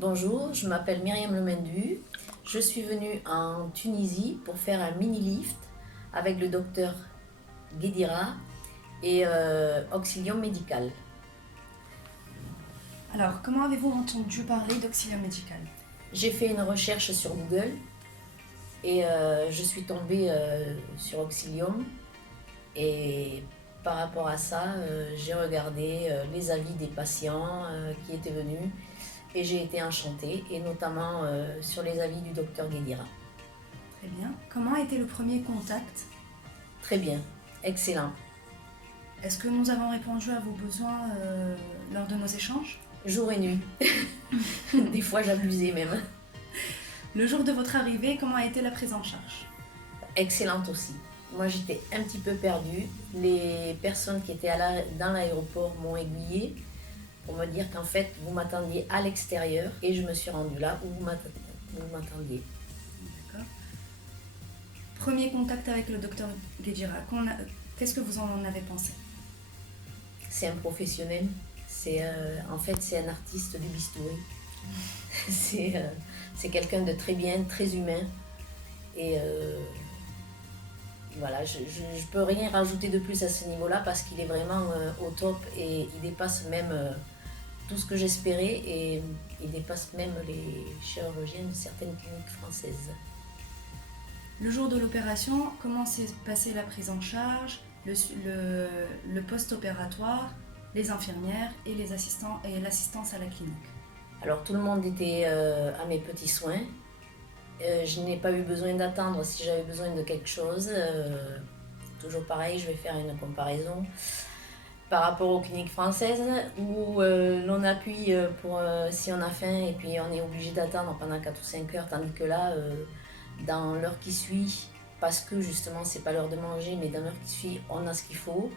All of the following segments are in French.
Bonjour, je m'appelle Myriam Lemendu. Je suis venue en Tunisie pour faire un mini-lift avec le docteur Guédira et Auxilium Médical. Alors, comment avez-vous entendu parler d'Auxilium Médical? J'ai fait une recherche sur Google et je suis tombée sur Auxilium et par rapport à ça, j'ai regardé les avis des patients qui étaient venus et j'ai été enchantée, et notamment sur les avis du docteur Guédira. Très bien. Comment a été le premier contact? Très bien, excellent. Est-ce que nous avons répondu à vos besoins lors de nos échanges? Jour et nuit. Des fois j'abusais même. Le jour de votre arrivée, comment a été la prise en charge? Excellente aussi. Moi j'étais un petit peu perdue. Les personnes qui étaient dans l'aéroport m'ont aiguillée pour me dire qu'en fait vous m'attendiez à l'extérieur, et je me suis rendue là où vous m'attendiez. D'accord. Premier contact avec le docteur Guédira. Qu'est-ce que vous en avez pensé? C'est un professionnel. En fait c'est un artiste du bistouri. C'est quelqu'un de très bien, très humain. Et voilà, je ne peux rien rajouter de plus à ce niveau-là parce qu'il est vraiment au top, et il dépasse même tout ce que j'espérais, et il dépasse même les chirurgiens de certaines cliniques françaises. Le jour de l'opération, comment s'est passée la prise en charge, le post-opératoire, les infirmières et les assistants et l'assistance à la clinique? Alors tout le monde était à mes petits soins. Je n'ai pas eu besoin d'attendre si j'avais besoin de quelque chose. Toujours pareil, je vais faire une comparaison par rapport aux cliniques françaises où l'on appuie pour si on a faim, et puis on est obligé d'attendre pendant 4 ou 5 heures, tandis que là, dans l'heure qui suit, parce que justement c'est pas l'heure de manger, mais dans l'heure qui suit, on a ce qu'il faut.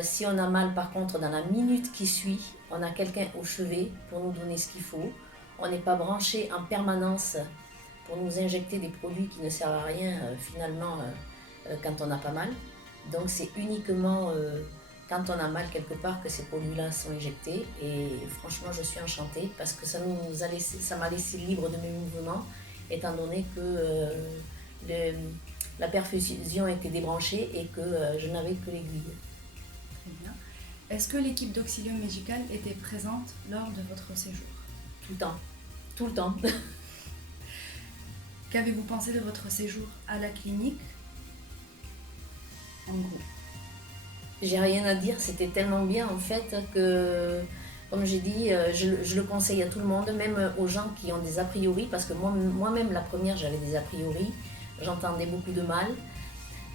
Si on a mal, par contre, dans la minute qui suit, on a quelqu'un au chevet pour nous donner ce qu'il faut. On n'est pas branché en permanence pour nous injecter des produits qui ne servent à rien finalement quand on n'a pas mal. Donc c'est uniquement quand on a mal quelque part que ces produits-là sont injectés, et franchement je suis enchantée parce que ça m'a laissé libre de mes mouvements, étant donné que la perfusion était débranchée et que je n'avais que l'aiguille. Très bien. Est-ce que l'équipe d'Auxilium Médical était présente lors de votre séjour? Tout le temps, tout le temps. Qu'avez-vous pensé de votre séjour à la clinique? En gros. J'ai rien à dire, c'était tellement bien en fait que, comme j'ai dit, je le conseille à tout le monde, même aux gens qui ont des a priori, parce que moi-même la première j'avais des a priori, j'entendais beaucoup de mal,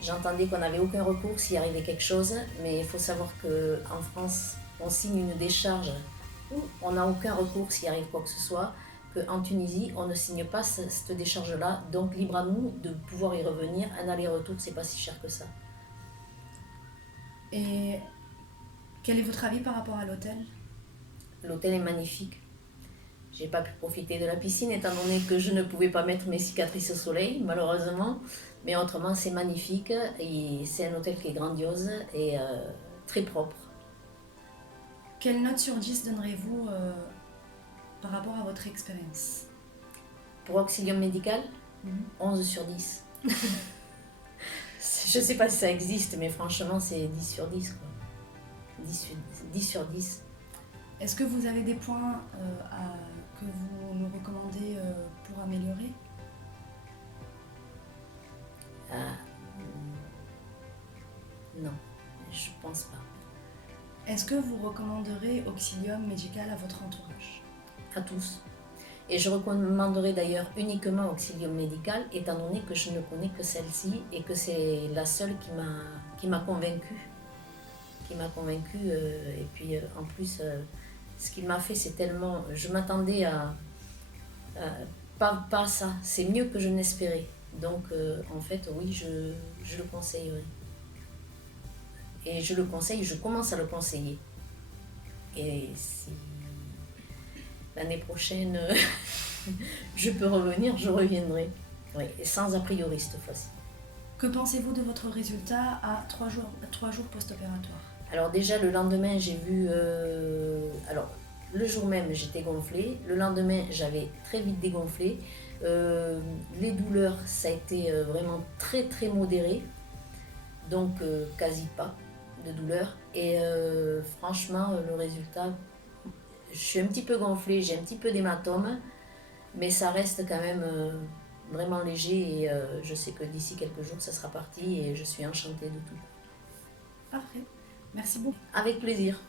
j'entendais qu'on n'avait aucun recours s'il arrivait quelque chose, mais il faut savoir qu'en France on signe une décharge où on n'a aucun recours s'il arrive quoi que ce soit, qu'en Tunisie on ne signe pas cette décharge-là, donc libre à nous de pouvoir y revenir, un aller-retour c'est pas si cher que ça. Et quel est votre avis par rapport à l'hôtel? L'hôtel est magnifique. J'ai pas pu profiter de la piscine étant donné que je ne pouvais pas mettre mes cicatrices au soleil, malheureusement. Mais autrement, c'est magnifique, et c'est un hôtel qui est grandiose et très propre. Quelle note sur 10 donnerez-vous par rapport à votre expérience? Pour Auxilium Médical, 11 sur 10. Je sais pas si ça existe, mais franchement, c'est 10 sur 10, quoi. 10 sur 10. Est-ce que vous avez des points que vous nous recommandez pour améliorer? Non, je pense pas. Est-ce que vous recommanderez Auxilium Médical à votre entourage? À tous. Et je recommanderais d'ailleurs uniquement Auxilium Médical, étant donné que je ne connais que celle-ci et que c'est la seule qui m'a convaincue. Et puis en plus, ce qu'il m'a fait, c'est tellement... Je m'attendais à pas ça, c'est mieux que je n'espérais. Donc en fait, oui, je le conseillerais. Et je le conseille, je commence à le conseiller. Et si l'année prochaine, je peux revenir, je reviendrai. Oui, et sans a priori cette fois-ci. Que pensez-vous de votre résultat à 3 jours post-opératoires? Alors déjà, le lendemain, j'ai vu... alors, le jour même, j'étais gonflée. Le lendemain, j'avais très vite dégonflé. Les douleurs, ça a été vraiment très très modéré. Donc, quasi pas de douleur. Et franchement, le résultat, je suis un petit peu gonflée, j'ai un petit peu d'hématome. Mais ça reste quand même vraiment léger et je sais que d'ici quelques jours, ça sera parti et je suis enchantée de tout. Parfait. Merci beaucoup. Avec plaisir.